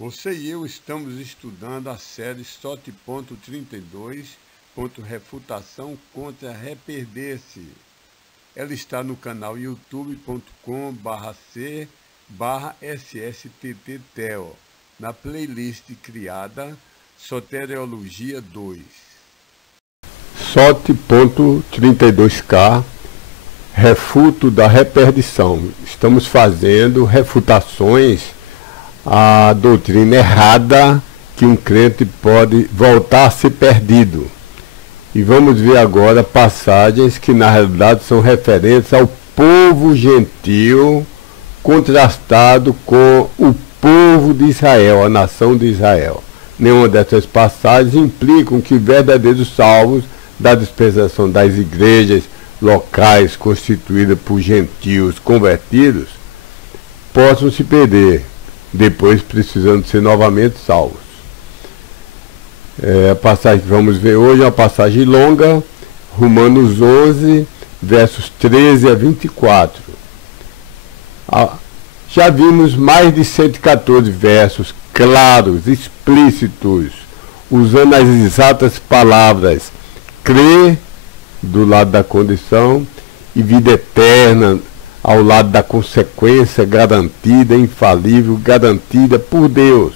Você e eu estamos estudando a série SOT.32, Refutação contra Reperder-se. Ela está no canal youtube.com/c/SSTTTEO, na playlist criada Soteriologia 2. SOT.32K, Refuto da Reperdição. Estamos fazendo refutações à doutrina errada que um crente pode voltar a ser perdido. E vamos ver agora passagens que na realidade são referentes ao povo gentil contrastado com o povo de Israel, a nação de Israel. Nenhuma dessas passagens implicam que verdadeiros salvos da dispensação das igrejas locais constituídas por gentios convertidos possam se perder, depois precisando ser novamente salvos. A passagem que vamos ver hoje é uma passagem longa, Romanos 11, versos 13 a 24. Já vimos mais de 114 versos claros, explícitos, usando as exatas palavras crer do lado da condição e vida eterna ao lado da consequência garantida, infalível, garantida por Deus.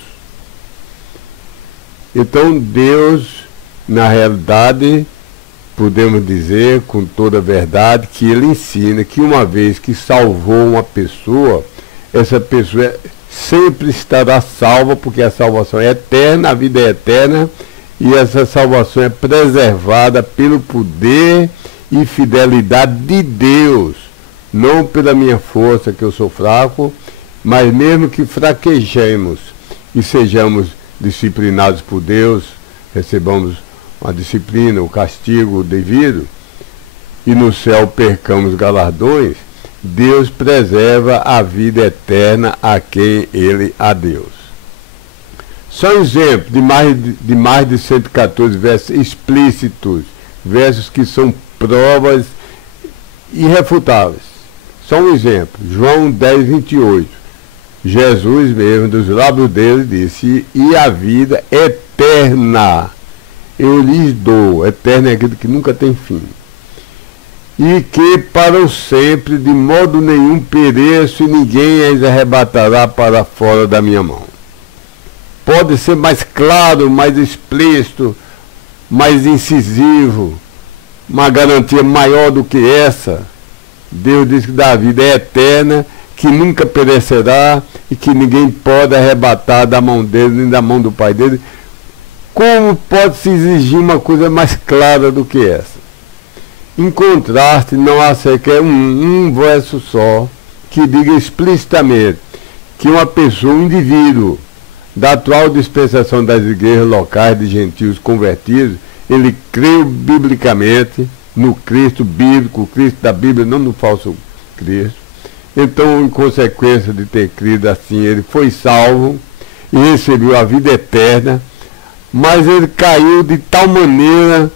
Então Deus, na realidade, podemos dizer com toda a verdade que Ele ensina que uma vez que salvou uma pessoa, essa pessoa sempre estará salva, porque a salvação é eterna, a vida é eterna, e essa salvação é preservada pelo poder e fidelidade de Deus, não pela minha força, que eu sou fraco, mas mesmo que fraquejemos e sejamos disciplinados por Deus, recebamos uma disciplina, o castigo devido, e no céu percamos galardões, Deus preserva a vida eterna a quem Ele a deu. Só um exemplo de mais de 114 versos explícitos, versos que são provas irrefutáveis. Só um exemplo, João 10, 28. Jesus mesmo, dos lábios dele, disse: e a vida eterna eu lhes dou. Eterno é aquilo que nunca tem fim. E que para o sempre, de modo nenhum pereço, e ninguém as arrebatará para fora da minha mão. Pode ser mais claro, mais explícito, mais incisivo, uma garantia maior do que essa. Deus diz que da vida é eterna, que nunca perecerá e que ninguém pode arrebatar da mão dele, nem da mão do Pai dele. Como pode-se exigir uma coisa mais clara do que essa? Em contraste, não há sequer um verso só que diga explicitamente que uma pessoa, um indivíduo, da atual dispensação das igrejas locais de gentios convertidos, ele creu biblicamente no Cristo bíblico, o Cristo da Bíblia, não no falso Cristo. Então, em consequência de ter crido assim, ele foi salvo e recebeu a vida eterna, mas ele caiu de tal maneira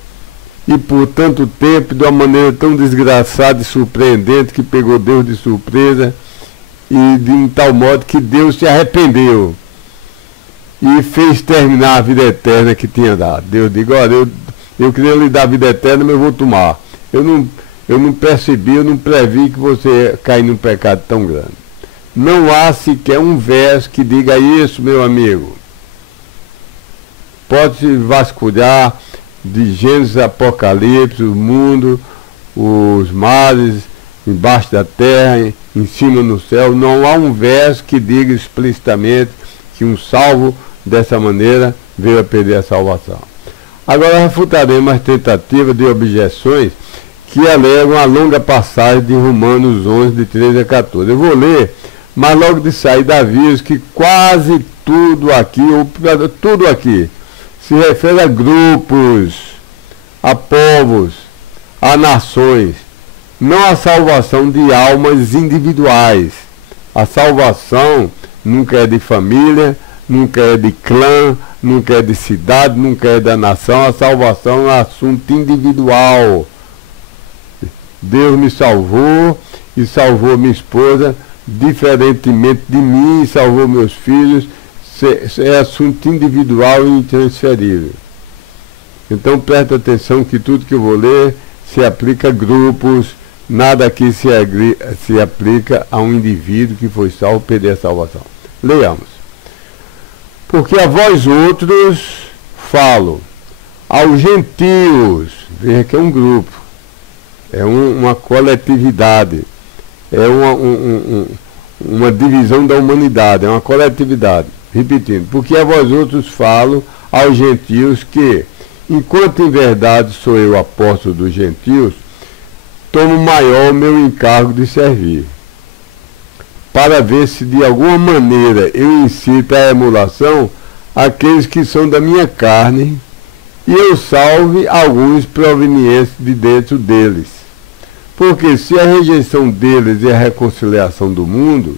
e por tanto tempo, de uma maneira tão desgraçada e surpreendente, que pegou Deus de surpresa, e de um tal modo que Deus se arrependeu e fez terminar a vida eterna que tinha dado. Deus diz: olha, eu queria lhe dar a vida eterna, mas eu vou tomar. Eu não percebi, eu não previ que você ia cair num pecado tão grande. Não há sequer um verso que diga isso, meu amigo. Pode-se vasculhar de Gênesis a Apocalipse, o mundo, os mares, embaixo da terra, em cima no céu. Não há um verso que diga explicitamente que um salvo dessa maneira veio a perder a salvação. Agora refutaremos as tentativas de objeções que alegam a longa passagem de Romanos 11, de 13 a 14. Eu vou ler, mas logo de saída aviso que quase tudo aqui, ou tudo aqui, se refere a grupos, a povos, a nações, não a salvação de almas individuais. A salvação nunca é de família, nunca é de clã, nunca é de cidade, nunca é da nação. A salvação é um assunto individual. Deus me salvou e salvou minha esposa, diferentemente de mim, salvou meus filhos, é assunto individual e intransferível. Então presta atenção que tudo que eu vou ler se aplica a grupos, nada aqui se aplica a um indivíduo que foi salvo perder a salvação. Leiamos. Porque a vós outros falo, aos gentios, veja que é um grupo, é uma coletividade, é uma divisão da humanidade, é uma coletividade. Repetindo, porque a vós outros falo aos gentios que, enquanto em verdade sou eu apóstolo dos gentios, tomo maior o meu encargo de servir, para ver se de alguma maneira eu incito à emulação aqueles que são da minha carne, e eu salve alguns provenientes de dentro deles. Porque se a rejeição deles é a reconciliação do mundo,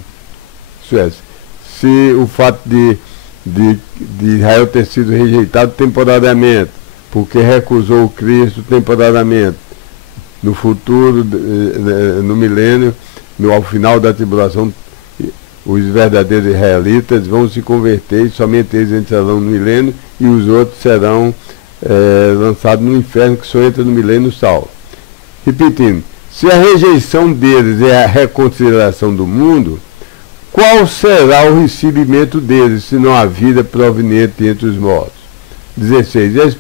isso é, se o fato de Israel ter sido rejeitado temporariamente, porque recusou o Cristo temporariamente, no futuro, no milênio, ao final da tribulação, os verdadeiros israelitas vão se converter e somente eles entrarão no milênio e os outros serão lançados no inferno, que só entra no milênio salvo. Repetindo, se a rejeição deles é a reconciliação do mundo, qual será o recebimento deles, senão a vida proveniente entre os mortos? 16.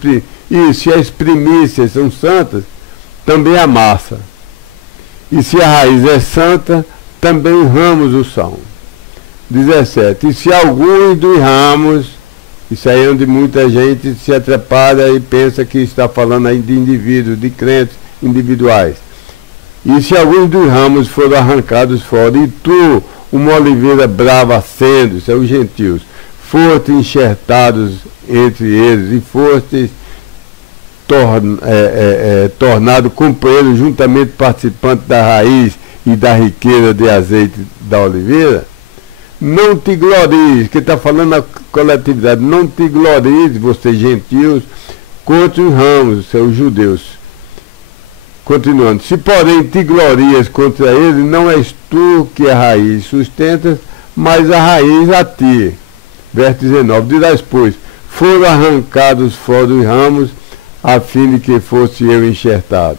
E se as primícias são santas, também a massa. E se a raiz é santa, também os ramos o são. 17. E se alguns dos ramos, isso aí é onde muita gente se atrapalha e pensa que está falando aí de indivíduos, de crentes individuais. E se alguns dos ramos foram arrancados fora, e tu, uma oliveira brava sendo, isso é os gentios, foste enxertados entre eles e fostes tornado companheiro juntamente participante da raiz e da riqueza de azeite da oliveira, não te glories, que está falando a coletividade, não te glories, vocês gentios, contra os ramos, seus judeus. Continuando, se porém te glorias contra ele, não és tu que a raiz sustentas, mas a raiz a ti. Verso 19, dirás, pois, foram arrancados fora os ramos, a fim de que fosse eu enxertado.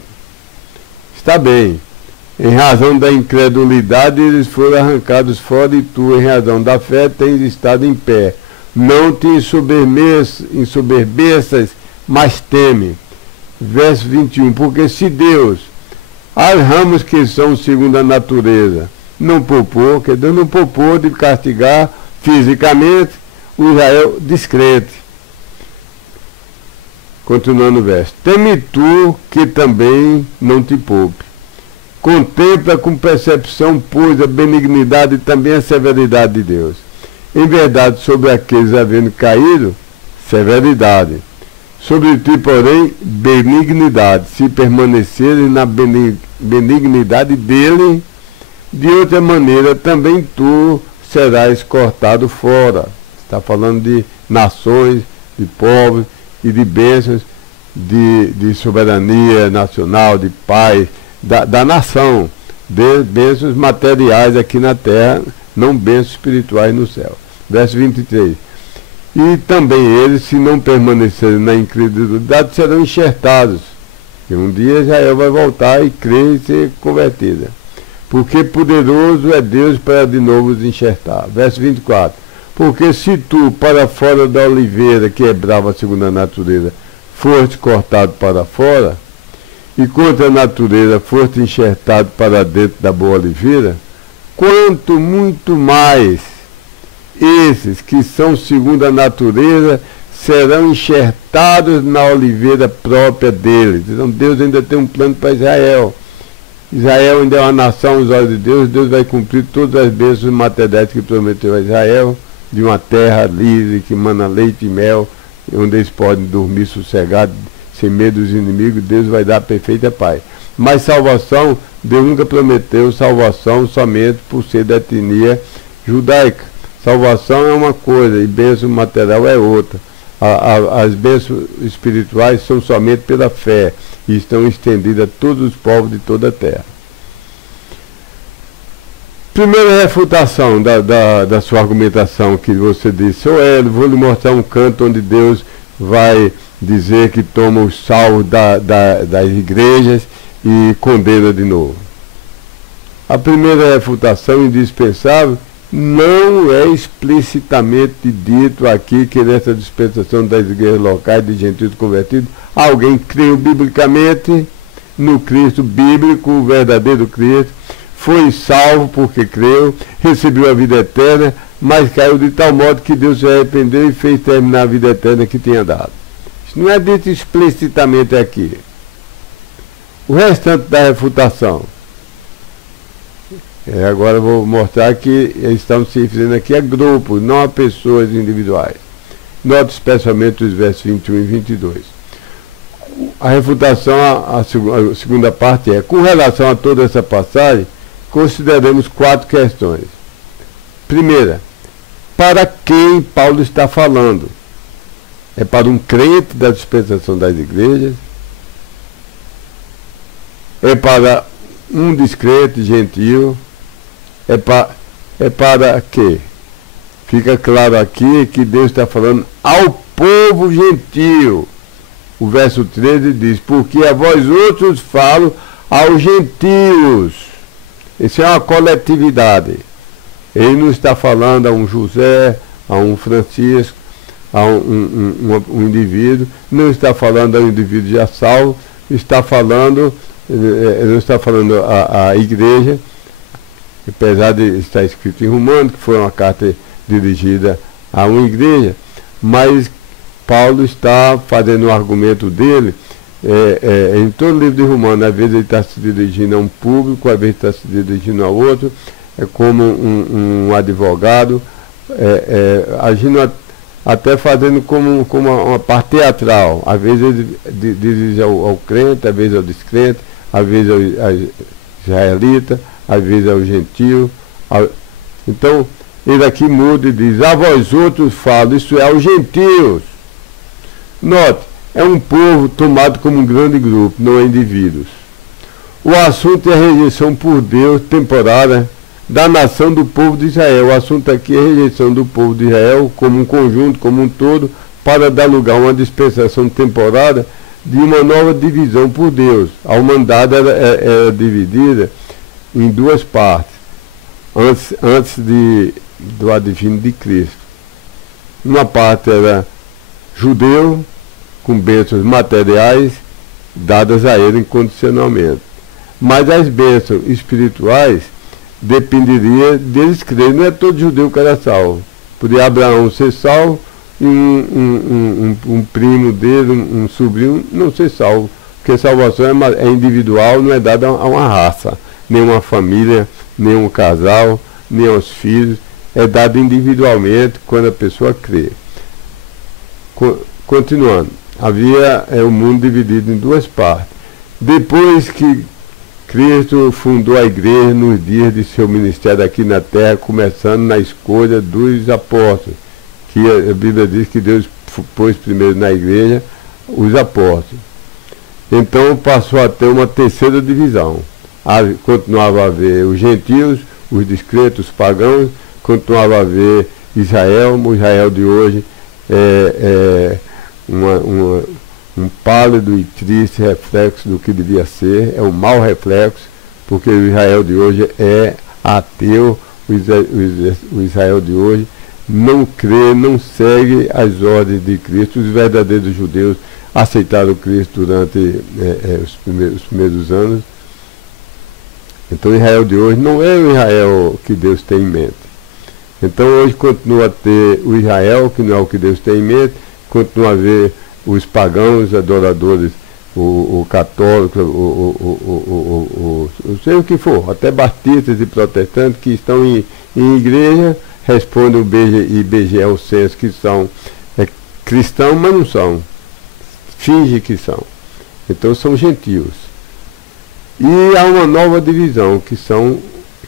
Está bem, em razão da incredulidade eles foram arrancados fora e tu, em razão da fé, tens estado em pé. Não te ensoberbeças, mas teme. Verso 21, porque se Deus, aos ramos que são segundo a natureza, não poupou, que Deus não poupou de castigar fisicamente o Israel descrente. Continuando o verso, teme tu que também não te poupe. Contempla com percepção, pois, a benignidade e também a severidade de Deus. Em verdade, sobre aqueles havendo caído, severidade. Sobre ti, porém, benignidade, se permaneceres na benignidade dele, de outra maneira também tu serás cortado fora. Está falando de nações, de povos e de bênçãos, de soberania nacional, de paz, da nação, de bênçãos materiais aqui na terra, não bênçãos espirituais no céu. Verso 23. E também eles, se não permanecerem na incredulidade, serão enxertados. E um dia Israel vai voltar e crer e ser convertida. Porque poderoso é Deus para de novo os enxertar. Verso 24. Porque se tu, para fora da oliveira, que é brava segundo a natureza, foste cortado para fora, e contra a natureza foste enxertado para dentro da boa oliveira, quanto muito mais esses que são segundo a natureza serão enxertados na oliveira própria deles. Então Deus ainda tem um plano para Israel. Israel ainda é uma nação aos olhos de Deus. Deus vai cumprir todas as bênçãos materiais que prometeu a Israel, de uma terra livre que mana leite e mel, onde eles podem dormir sossegados, sem medo dos inimigos. Deus vai dar perfeita paz. Mas salvação, Deus nunca prometeu salvação somente por ser da etnia judaica. Salvação é uma coisa e bênção material é outra. As bênçãos espirituais são somente pela fé e estão estendidas a todos os povos de toda a terra. Primeira refutação da sua argumentação, que você disse: ô Hélio, vou lhe mostrar um canto onde Deus vai dizer que toma os salvos das igrejas e condena de novo. A primeira refutação indispensável: não é explicitamente dito aqui que nessa dispensação das igrejas locais de gentios convertidos, alguém creu biblicamente no Cristo bíblico, o verdadeiro Cristo, foi salvo porque creu, recebeu a vida eterna, mas caiu de tal modo que Deus se arrependeu e fez terminar a vida eterna que tinha dado. Isso não é dito explicitamente aqui. O restante da refutação. Agora eu vou mostrar que estamos se referindo aqui a grupos, não a pessoas individuais. Note especialmente os versos 21 e 22. A refutação, a segunda parte é: com relação a toda essa passagem, consideramos 4 questões. Primeira, para quem Paulo está falando? É para um crente da dispensação das igrejas? É para um descrente gentio? É para quê? Fica claro aqui que Deus está falando ao povo gentio. O verso 13 diz: porque a vós outros falo aos gentios. Isso é uma coletividade. Ele não está falando a um José, a um Francisco, a um indivíduo, não está falando ao indivíduo já salvo, está falando, não está falando à igreja, apesar de estar escrito em romano, que foi uma carta dirigida a uma igreja, mas Paulo está fazendo o argumento dele em todo o livro de Romanos. Às vezes ele está se dirigindo a um público, às vezes está se dirigindo a outro, como um advogado, agindo até fazendo como uma parte teatral. Às vezes ele dirige ao crente, às vezes ao descrente, às vezes ao israelita, às vezes ao gentio. Então, ele aqui muda e diz: a vós outros falo, isso é aos gentios. Note, é um povo tomado como um grande grupo, não é indivíduos. O assunto é a rejeição por Deus temporária da nação do povo de Israel. O assunto aqui é a rejeição do povo de Israel como um conjunto, como um todo, para dar lugar a uma dispensação temporária de uma nova divisão por Deus. A humanidade era dividida em 2 partes, antes do advento de Cristo. Uma parte era judeu, com bênçãos materiais dadas a ele incondicionalmente. Mas as bênçãos espirituais dependeria deles crerem. Não é todo judeu que era salvo. Podia Abraão ser salvo e um primo dele, um sobrinho, não ser salvo. Porque salvação é individual, não é dada a uma raça, nem uma família, nem um casal, nem aos filhos. É dado individualmente quando a pessoa crê. Continuando, havia o mundo dividido em 2 partes. Depois que Cristo fundou a igreja nos dias de seu ministério aqui na terra, começando na escolha dos apóstolos, que a Bíblia diz que Deus pôs primeiro na igreja os apóstolos. Então passou a ter uma terceira divisão. Continuava a haver os gentios, os descrentes, os pagãos, continuava a haver Israel. O Israel de hoje um pálido e triste reflexo do que devia ser, é um mau reflexo, porque o Israel de hoje é ateu. O Israel de hoje não crê, não segue as ordens de Cristo. Os verdadeiros judeus aceitaram Cristo durante os primeiros anos. Então o Israel de hoje não é o Israel que Deus tem em mente. Então hoje continua a ter o Israel, que não é o que Deus tem em mente, continua a ver os pagãos, adoradores, o católico, sei o que for, até batistas e protestantes que estão em igreja, respondem o IBGE ao censo que são cristãos, mas não são, fingem que são. Então são gentios. E há uma nova divisão,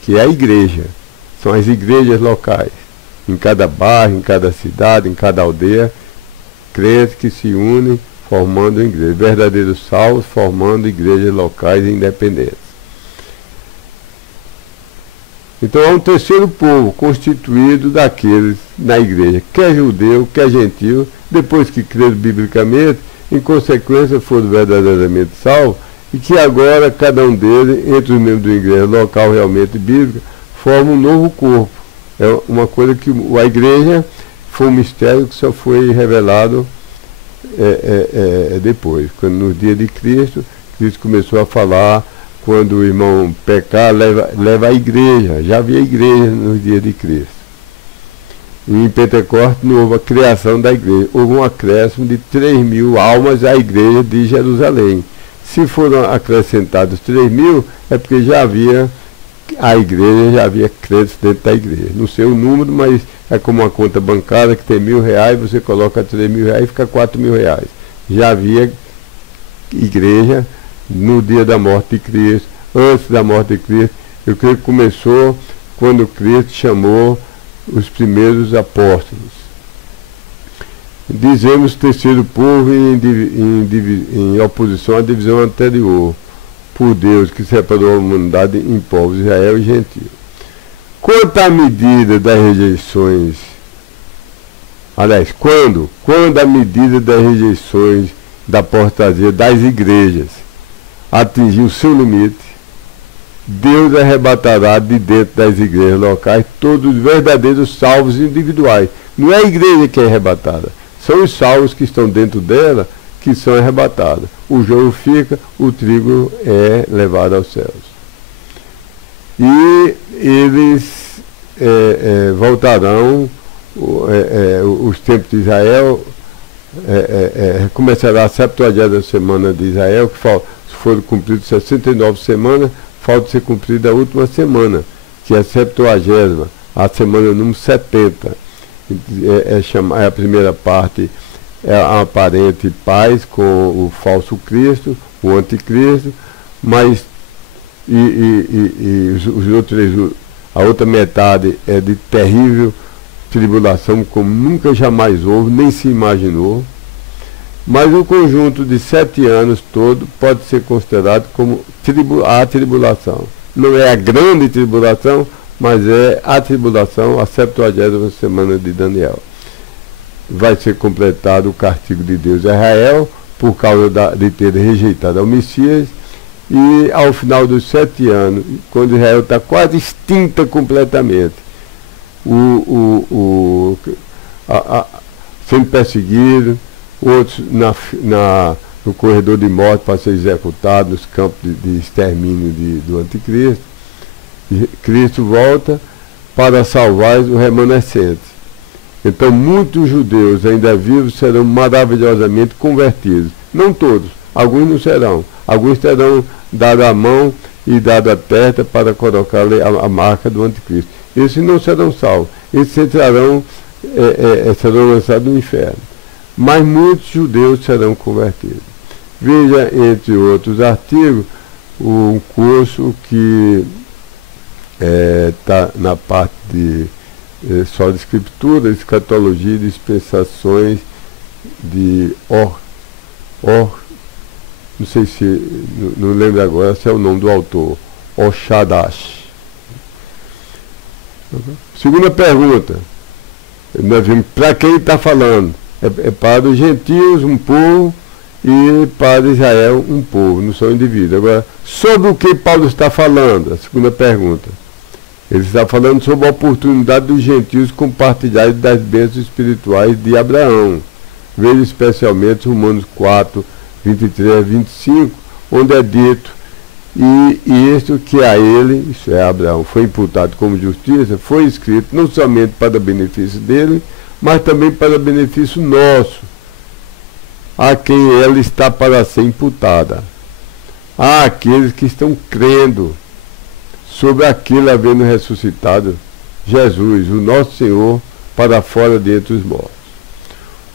que é a igreja, são as igrejas locais, em cada bairro, em cada cidade, em cada aldeia, crentes que se unem formando igrejas, verdadeiros salvos formando igrejas locais independentes. Então há um terceiro povo constituído daqueles na igreja, quer judeu, quer gentil, depois que creram biblicamente, em consequência foram verdadeiramente salvos, e que agora cada um deles, entre os membros da igreja local realmente bíblica, forma um novo corpo. É uma coisa que a igreja foi um mistério que só foi revelado depois, quando no dia de Cristo, Cristo começou a falar. Quando o irmão pecar, leva a igreja. Já havia igreja nos dias de Cristo. E em Pentecostes não houve a criação da igreja. Houve um acréscimo de 3.000 almas à igreja de Jerusalém. Se foram acrescentados 3.000, é porque já havia a igreja, já havia crentes dentro da igreja. Não sei o número, mas é como uma conta bancária que tem R$1.000, você coloca R$3.000 e fica R$4.000. Já havia igreja no dia da morte de Cristo, antes da morte de Cristo. Eu creio que começou quando Cristo chamou os primeiros apóstolos. Dizemos terceiro povo em oposição à divisão anterior, por Deus, que separou a humanidade em povos, Israel e Gentil. Quanto à medida das rejeições, aliás, quando a medida das rejeições da apostasia das igrejas atingir o seu limite, Deus arrebatará de dentro das igrejas locais todos os verdadeiros salvos individuais. Não é a igreja que é arrebatada, são os salvos que estão dentro dela que são arrebatados. O joio fica, o trigo é levado aos céus. E eles voltarão, os tempos de Israel, começará a 70ª semana de Israel, que foram cumpridas 69 semanas, falta ser cumprida a última semana, que é a 70ª, a semana número 70. É a primeira parte, é a aparente paz com o falso Cristo, o anticristo, mas a outra metade é de terrível tribulação, como nunca jamais houve, nem se imaginou. Mas o conjunto de 7 anos todo pode ser considerado como a tribulação. Não é a grande tribulação, mas é a tribulação, a 70ª semana de Daniel. Vai ser completado o castigo de Deus a Israel, por causa de ter rejeitado ao Messias, e ao final dos 7 anos, quando Israel está quase extinta completamente, sendo perseguido, outros no corredor de morte para ser executado, nos campos de extermínio do anticristo. E Cristo volta para salvar o remanescente. Então muitos judeus ainda vivos serão maravilhosamente convertidos. Não todos, alguns não serão. Alguns terão dado a mão e dado a testa para colocar a marca do anticristo. Esses não serão salvos. Esses serão lançados no inferno. Mas muitos judeus serão convertidos. Veja, entre outros artigos, um curso que está na parte de só de escritura, escatologia e dispensações de não sei se, não lembro agora se é o nome do autor, Oshadash. Segunda pergunta, nós vimos para quem está falando. É para os gentios um povo e para Israel um povo, não são indivíduos. Agora, sobre o que Paulo está falando? A segunda pergunta. Ele está falando sobre a oportunidade dos gentios compartilharem das bênçãos espirituais de Abraão. Veja especialmente Romanos 4, 23 a 25, onde é dito, e isto que a ele, isso é Abraão, foi imputado como justiça, foi escrito não somente para benefício dele, mas também para benefício nosso, a quem ela está para ser imputada. Há aqueles que estão crendo sobre aquele havendo ressuscitado Jesus, o nosso Senhor, para fora dentre os mortos,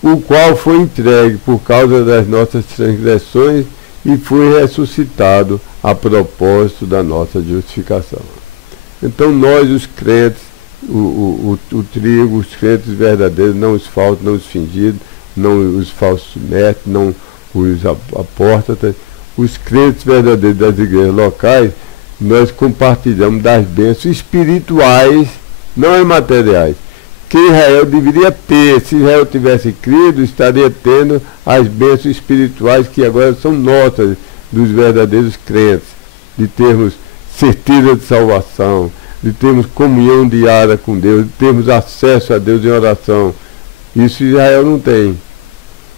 o qual foi entregue por causa das nossas transgressões e foi ressuscitado a propósito da nossa justificação. Então nós, os crentes, o trigo, os crentes verdadeiros, não os falsos, não os fingidos, não os falsos mestres, não os apóstatas, os crentes verdadeiros das igrejas locais, nós compartilhamos das bênçãos espirituais, não materiais, que Israel deveria ter. Se Israel tivesse crido, estaria tendo as bênçãos espirituais que agora são nossas, dos verdadeiros crentes, de termos certeza de salvação, de termos comunhão diária com Deus, de termos acesso a Deus em oração. Isso Israel não tem,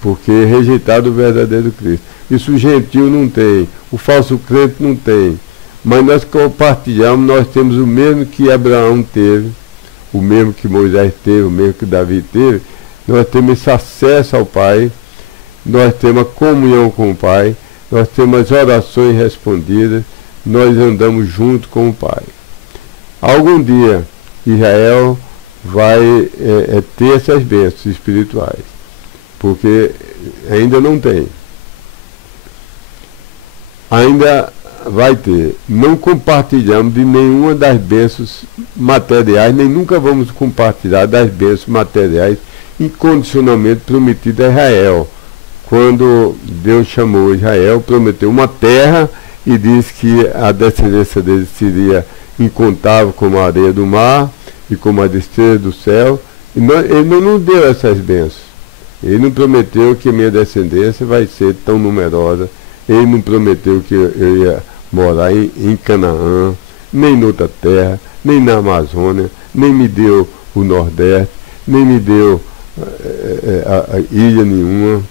porque é rejeitado o verdadeiro Cristo. Isso o gentil não tem, o falso crente não tem. Mas nós compartilhamos, nós temos o mesmo que Abraão teve, o mesmo que Moisés teve, o mesmo que Davi teve. Nós temos esse acesso ao Pai, nós temos a comunhão com o Pai, nós temos as orações respondidas, nós andamos junto com o Pai. Algum dia Israel vai ter essas bênçãos espirituais, porque ainda não tem. Ainda vai ter. Não compartilhamos de nenhuma das bênçãos materiais, nem nunca vamos compartilhar das bênçãos materiais incondicionalmente prometidas a Israel. Quando Deus chamou Israel, prometeu uma terra e disse que a descendência dele seria incontável como a areia do mar e como as estrelas do céu. E ele não nos deu essas bênçãos. Ele não prometeu que a minha descendência vai ser tão numerosa. Ele não prometeu que eu ia morar em Canaã, nem noutra terra, nem na Amazônia, nem me deu o Nordeste, nem me deu a ilha nenhuma.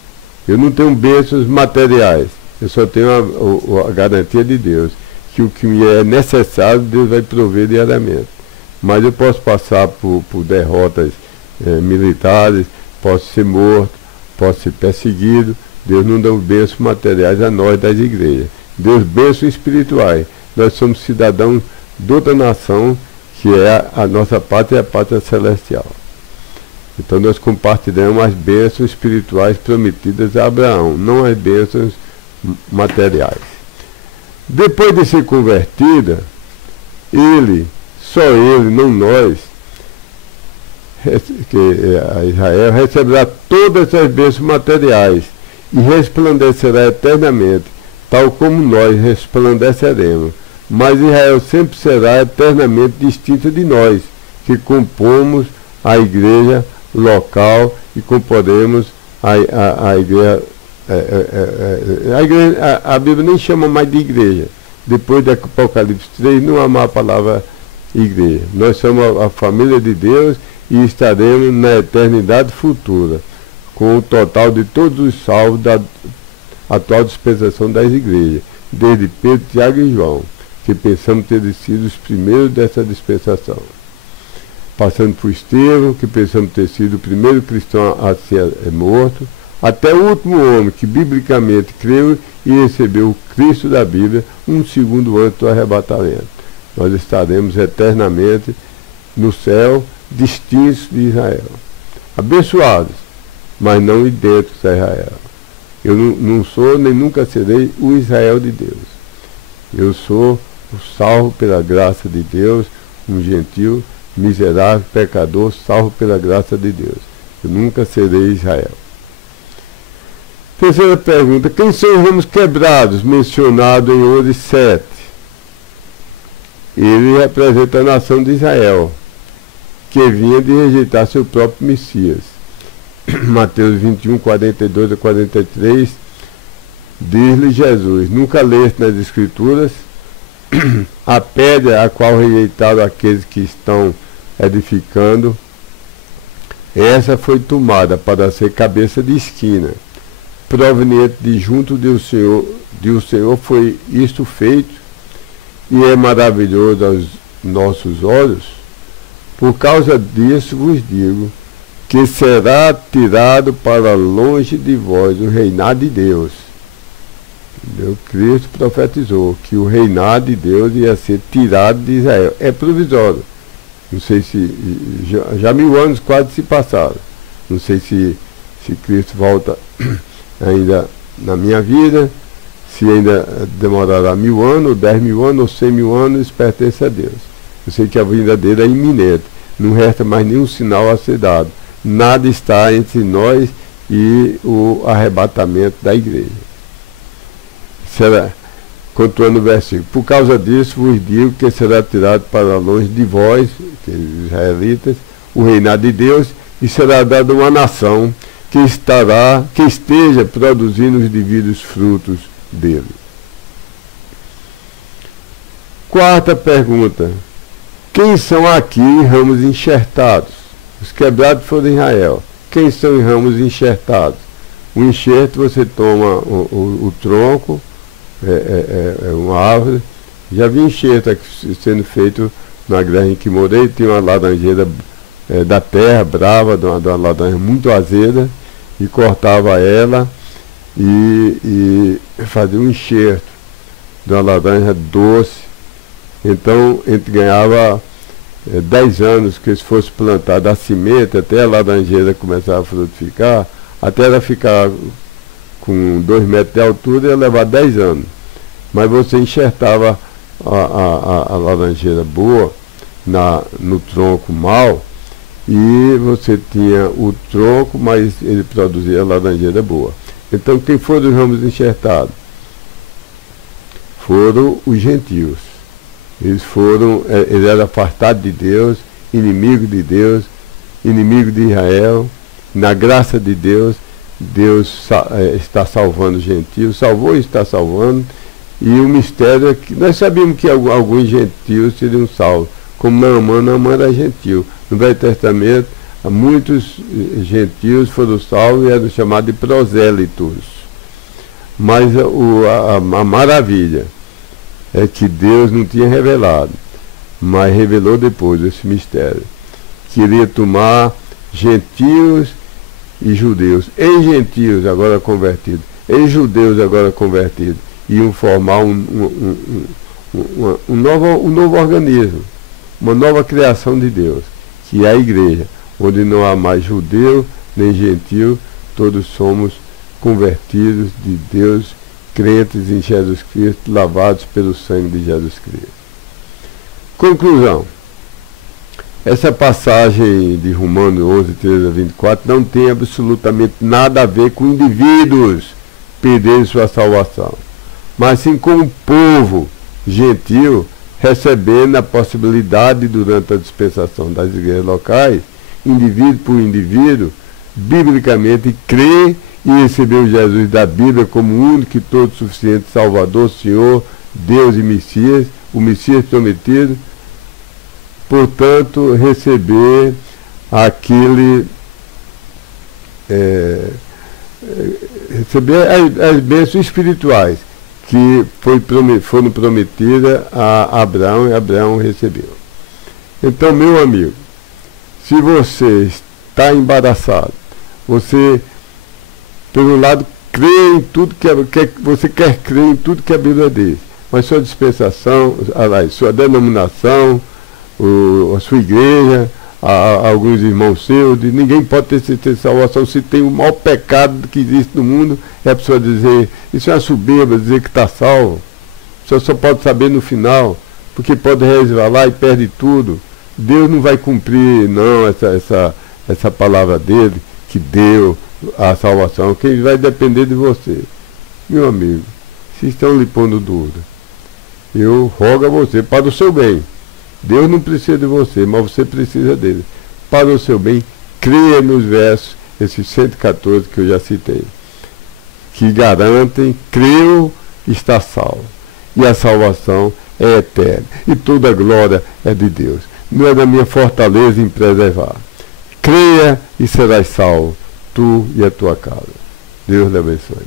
Eu não tenho bênçãos materiais, eu só tenho a garantia de Deus, que o que me é necessário, Deus vai prover diariamente. Mas eu posso passar por derrotas militares, posso ser morto, posso ser perseguido. Deus não dá bênçãos materiais a nós das igrejas. Deus bênçãos espirituais. Nós somos cidadãos de outra nação, que é a nossa pátria, a pátria celestial. Então nós compartilhamos as bênçãos espirituais prometidas a Abraão, não as bênçãos materiais. Depois de ser convertida, só ele, não nós, Israel receberá todas as bênçãos materiais e resplandecerá eternamente, tal como nós resplandeceremos. Mas Israel sempre será eternamente distinta de nós, que compomos a igreja local e comporemos a igreja. A Bíblia nem chama mais de igreja. Depois de Apocalipse 3 não há mais a palavra igreja. Nós somos a família de Deus e estaremos na eternidade futura, com o total de todos os salvos da atual dispensação das igrejas, desde Pedro, Tiago e João, que pensamos ter sido os primeiros dessa dispensação. Passando por Estevão, que pensamos ter sido o primeiro cristão a ser morto, até o último homem que biblicamente creu e recebeu o Cristo da Bíblia um segundo antes do arrebatamento. Nós estaremos eternamente no céu, distintos de Israel, abençoados, mas não idênticos a Israel. Eu não sou nem nunca serei o Israel de Deus. Eu sou o salvo pela graça de Deus, um gentil, miserável, pecador, salvo pela graça de Deus. Eu nunca serei Israel. Terceira pergunta: quem são os ramos quebrados mencionados em Êxodo 7? Ele representa a nação de Israel, que vinha de rejeitar seu próprio Messias. Mateus 21, 42 a 43, diz-lhe Jesus: nunca leste nas Escrituras a pedra a qual rejeitaram aqueles que estão edificando, essa foi tomada para ser cabeça de esquina, proveniente de junto do Senhor foi isto feito, e é maravilhoso aos nossos olhos. Por causa disso vos digo que será tirado para longe de vós o reinado de Deus. Entendeu? Cristo profetizou que o reinado de Deus ia ser tirado de Israel. É provisório. Não sei se já 1000 anos quase se passaram. Não sei se Cristo volta ainda na minha vida, se ainda demorará 1000 anos, ou 10.000 anos, ou 100.000 anos, isso pertence a Deus. Eu sei que a vinda dele é iminente. Não resta mais nenhum sinal a ser dado. Nada está entre nós e o arrebatamento da igreja. continuando o versículo. Por causa disso vos digo que será tirado para longe de vós, que os israelitas, o reinado de Deus, e será dado uma nação que esteja produzindo os devidos frutos dele. Quarta pergunta. Quem são aqui em ramos enxertados? Os quebrados foram Israel. Quem são em ramos enxertados? O enxerto, você toma o tronco, é uma árvore. Já vi enxerto aqui sendo feito na igreja em que morei, tinha uma laranjeira da terra brava, de uma laranja muito azeda, e cortava ela e fazia um enxerto de uma laranja doce. Então, a gente ganhava 10 anos que se fosse plantado a semente, até a laranjeira começar a frutificar, até ela ficar com 2 metros de altura, ia levar 10 anos. Mas você enxertava a laranjeira boa no tronco mau, e você tinha o tronco, mas ele produzia a laranjeira boa. Então, quem foram os ramos enxertados? Foram os gentios. Eles eram afastados de Deus, inimigos de Deus, inimigo de Israel. Na graça de Deus, Deus está salvando os gentios, salvou e está salvando. E o mistério é que nós sabíamos que alguns gentios seriam salvos, como Naamã era gentil. No Velho Testamento, muitos gentios foram salvos e eram chamados de prosélitos. Mas a maravilha é que Deus não tinha revelado, mas revelou depois esse mistério. Queria tomar gentios e judeus, ex-gentios agora convertidos, ex-judeus agora convertidos, iam formar um novo organismo, uma nova criação de Deus, que é a igreja, onde não há mais judeu nem gentio, todos somos convertidos de Deus, crentes em Jesus Cristo, lavados pelo sangue de Jesus Cristo. Conclusão. Essa passagem de Romanos 11, 13 a 24 não tem absolutamente nada a ver com indivíduos perderem sua salvação, mas sim com o povo gentil recebendo a possibilidade, durante a dispensação das igrejas locais, indivíduo por indivíduo, biblicamente crer e receber o Jesus da Bíblia como o único e todo suficiente Salvador, Senhor, Deus e Messias, o Messias prometido. Portanto, receber receber as bênçãos espirituais que foram prometidas a Abraão, e Abraão recebeu. Então, meu amigo, se você está embaraçado, você, pelo lado, crê em tudo você quer crer em tudo que a Bíblia diz, mas sua dispensação, sua denominação, a sua igreja, alguns irmãos seus, ninguém pode ter salvação se tem o maior pecado que existe no mundo. É a pessoa dizer, isso é uma soberba, dizer que está salvo. A pessoa só pode saber no final, porque pode resvalar e perde tudo. Deus não vai cumprir, não, essa palavra dele, que deu a salvação. Quem vai depender de você. Meu amigo, se estão lhe pondo dúvida, eu rogo a você, para o seu bem. Deus não precisa de você, mas você precisa dele. Para o seu bem, creia nos versos, esses 114 que eu já citei, que garantem, creu, está salvo. E a salvação é eterna. E toda a glória é de Deus. Não é da minha fortaleza em preservar. Creia e serás salvo, tu e a tua casa. Deus lhe abençoe.